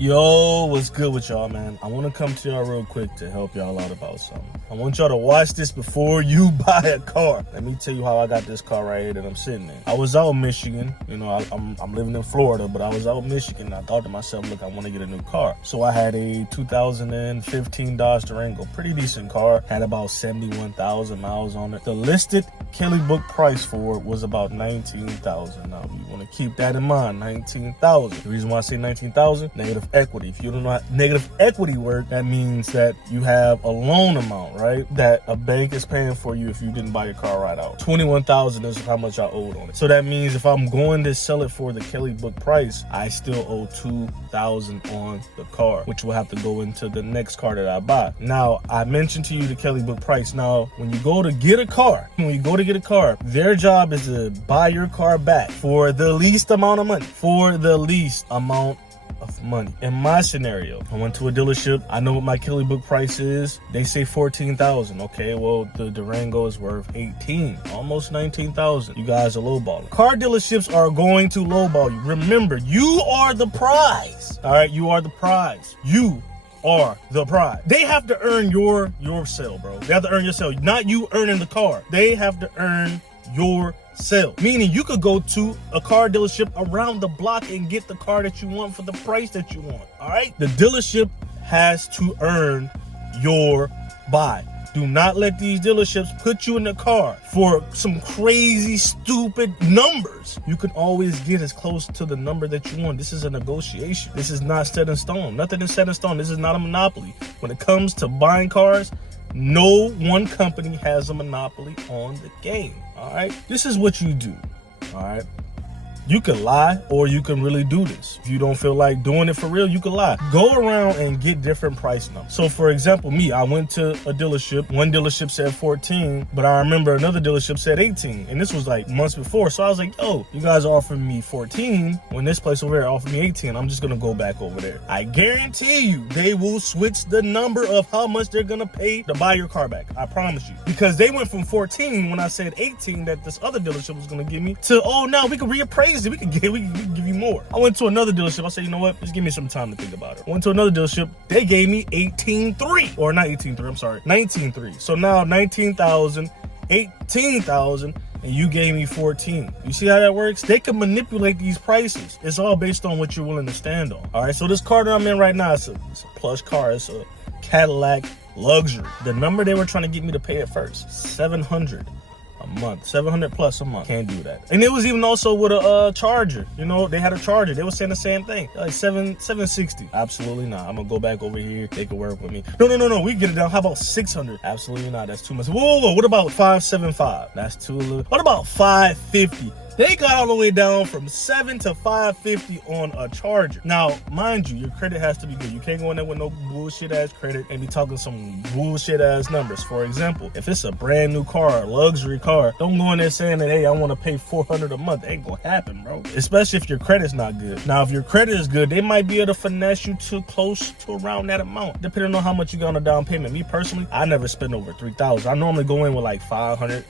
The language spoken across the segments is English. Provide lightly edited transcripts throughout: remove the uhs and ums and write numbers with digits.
Yo, what's good with y'all, man? I want to come to y'all real quick to help y'all out about something. I want y'all to watch this before you buy a car. Let me tell you how I got this car right here that I'm sitting in. I was out in Michigan. You know, I'm living in Florida, but I was out in Michigan. I thought to myself, look, I want to get a new car. So I had a 2015 Dodge Durango. Pretty decent car. Had about 71,000 miles on it. The listed Kelley Blue Book price for it was about $19,000. Now, you want to keep that in mind, $19,000. The reason why I say $19,000, negative equity. If you don't know how negative equity work, that means that you have a loan amount, right? That a bank is paying for you if you didn't buy your car right out. $21,000 is how much I owed on it. So that means if I'm going to sell it for the Kelley Blue Book price, I still owe $2,000 on the car, which will have to go into the next car that I buy. Now, I mentioned to you the Kelley Blue Book price. Now, when you go to get a car, their job is to buy your car back for the least amount of money. In my scenario, I went to a dealership. I know what my Kelley Blue Book price is. They say $14,000. Okay, well, the Durango is worth $18,000, almost $19,000. You guys are lowballing. Car dealerships are going to lowball you. Remember, you are the prize. All right, you are the prize. You are the prize. They have to earn your sale, bro. They have to earn your sale, not you earning the car. They have to earn your sale. Meaning you could go to a car dealership around the block and get the car that you want for the price that you want. All right? The dealership has to earn your buy. Do not let these dealerships put you in the car for some crazy, stupid numbers. You can always get as close to the number that you want. This is a negotiation. This is not set in stone. Nothing is set in stone. This is not a monopoly. When it comes to buying cars, no one company has a monopoly on the game. All right? This is what you do. All right? You can lie or you can really do this. If you don't feel like doing it for real, you can lie. Go around and get different price numbers. So for example, me, I went to a dealership. One dealership said 14, but I remember another dealership said 18. And this was like months before. So I was like, oh, you guys are offering me 14 when this place over there offered me 18. I'm just going to go back over there. I guarantee you they will switch the number of how much they're going to pay to buy your car back. I promise you. Because they went from 14 when I said 18 that this other dealership was going to give me to, oh, no, we can reappraise. We can give you more. I went to another dealership. I said, you know what? Just give me some time to think about it. I went to another dealership. They gave me 18.3, or not 18.3. I'm sorry, 19.3. So now 19,000, 18,000, and you gave me 14. You see how that works? They can manipulate these prices. It's all based on what you're willing to stand on. All right. So this car that I'm in right now, it's a plush car. It's a Cadillac luxury. The number they were trying to get me to pay at first, $700 a month, 700 plus a month. Can't do that. And it was even also with a charger. You know, they had a charger. They were saying the same thing, like 760. Absolutely not. I'm gonna go back over here. They can work with me. No. We can get it down. How about 600? Absolutely not. That's too much. Whoa. What about 575? That's too little. What about 550? They got all the way down from 7 to 550 on a charger. Now, mind you, your credit has to be good. You can't go in there with no bullshit ass credit and be talking some bullshit ass numbers. For example, if it's a brand new car, a luxury car, don't go in there saying that, hey, I want to pay $400 a month. It ain't gonna happen, bro. Especially if your credit's not good. Now, if your credit is good, they might be able to finesse you to close to around that amount, depending on how much you got on a down payment. Me personally, I never spend over $3,000. I normally go in with like $500.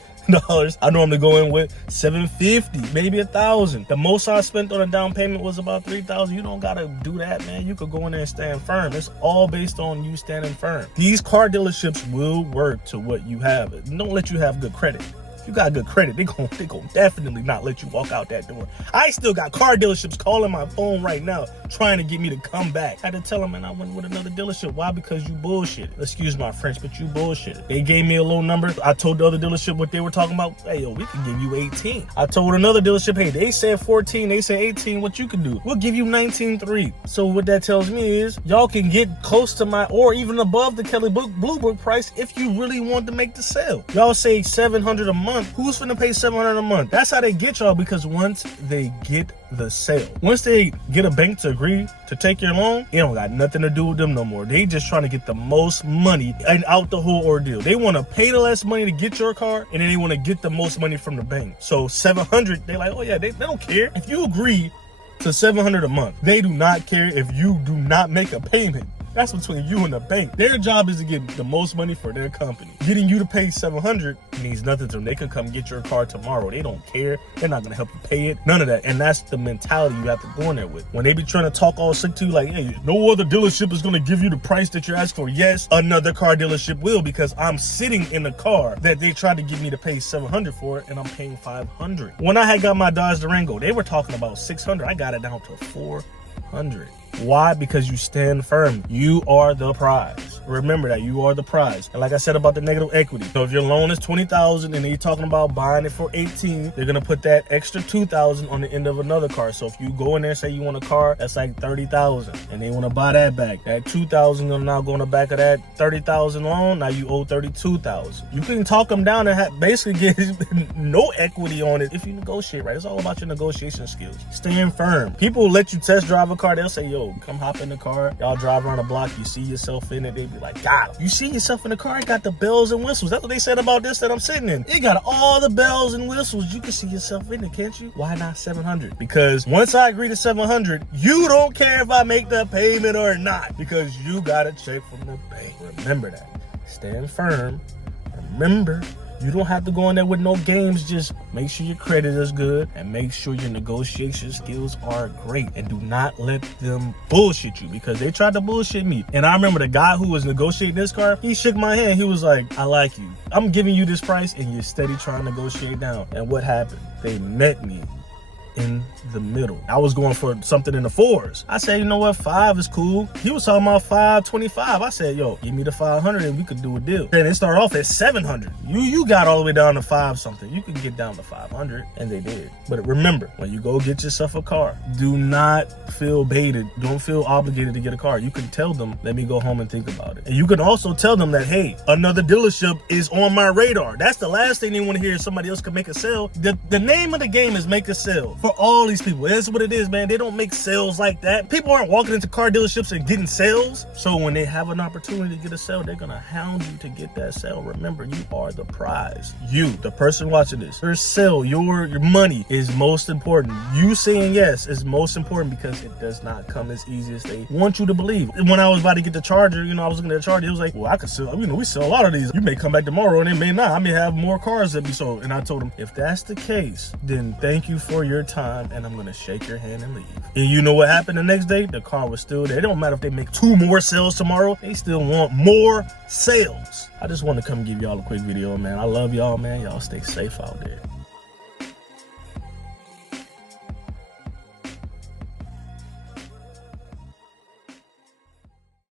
I normally go in with $750, maybe $1,000. The most I spent on a down payment was about $3,000. You don't gotta do that, man. You could go in there and stand firm. It's all based on you standing firm. These car dealerships will work to what you have. Don't let you have good credit. You got good credit, they gon' definitely not let you walk out that door. I still got car dealerships calling my phone right now, trying to get me to come back. I had to tell them, man, I went with another dealership. Why? Because you bullshit. Excuse my French, but you bullshit. They gave me a low number. I told the other dealership what they were talking about. Hey, yo, we can give you 18. I told another dealership, hey, they said 14, they said 18, what you can do? We'll give you 19.3. So what that tells me is, y'all can get close to my, or even above the Kelley Blue Book price if you really want to make the sale. Y'all say $700 a month. Who's finna pay $700 a month? That's how they get y'all, because once they get the sale, once they get a bank to agree to take your loan, it don't got nothing to do with them no more. They just trying to get the most money and out the whole ordeal. They want to pay the less money to get your car, and then they want to get the most money from the bank. So 700, they like, oh yeah, they don't care. If you agree to $700 a month, they do not care if you do not make a payment. That's between you and the bank. Their job is to get the most money for their company. Getting you to pay $700 means nothing to them. They could come get your car tomorrow. They don't care. They're not gonna help you pay it. None of that. And that's the mentality you have to go in there with. When they be trying to talk all sick to you, like, hey, no other dealership is gonna give you the price that you're asking for. Yes, another car dealership will, because I'm sitting in a car that they tried to get me to pay $700 for, and I'm paying $500. When I had got my Dodge Durango, they were talking about $600. I got it down to $400. Why? Because you stand firm. You are the prize. Remember that you are the prize. And like I said about the negative equity, so if your loan is $20,000 and they're talking about buying it for $18,000, they're gonna put that extra $2,000 on the end of another car. So if you go in there and say you want a car that's like $30,000 and they want to buy that back, that $2,000 are now going to back of that $30,000 loan. Now you owe $32,000. You can talk them down and basically get no equity on it if you negotiate right. It's all about your negotiation skills. Stand firm. People will let you test drive a car. They'll say, yo, come hop in the car. Y'all drive around the block. You see yourself in it. They be like, God, you see yourself in the car? It got the bells and whistles. That's what they said about this that I'm sitting in. It got all the bells and whistles. You can see yourself in it, can't you? Why not $700? Because once I agree to $700, you don't care if I make the payment or not, because you got a check from the bank. Remember that. Stand firm. Remember, you don't have to go in there with no games. Just make sure your credit is good and make sure your negotiation skills are great, and do not let them bullshit you, because they tried to bullshit me. And I remember the guy who was negotiating this car, he shook my hand. He was like, I like you. I'm giving you this price and you're steady trying to negotiate down. And what happened? They met me in the middle. I was going for something in the 4s. I said, you know what, 5 is cool. He was talking about 525. I said, yo, give me the 500 and we could do a deal. Then it started off at 700. You got all the way down to 5 something. You can get down to 500, and they did. But remember, when you go get yourself a car, do not feel baited. Don't feel obligated to get a car. You can tell them, let me go home and think about it. And you can also tell them that, hey, another dealership is on my radar. That's the last thing they want to hear. Somebody else can make a sale. The name of the game is make a sale. For all these people, that's what it is, man. They don't make sales like that. People aren't walking into car dealerships and getting sales. So when they have an opportunity to get a sale, they're gonna hound you to get that sale. Remember, you are the prize. You, the person watching this, your sale, your money is most important. You saying yes is most important, because it does not come as easy as they want you to believe. When I was about to get the Charger, I was looking at the Charger. It was like, well, I could sell, we sell a lot of these. You may come back tomorrow and it may not. I may have more cars that be sold. And I told him, if that's the case, then thank you for your time, and I'm gonna shake your hand and leave. And you know what happened the next day? The car was still there. It don't matter if they make 2 more sales tomorrow. They still want more sales. I just want to come give y'all a quick video, man. I love y'all, man. Y'all stay safe out there.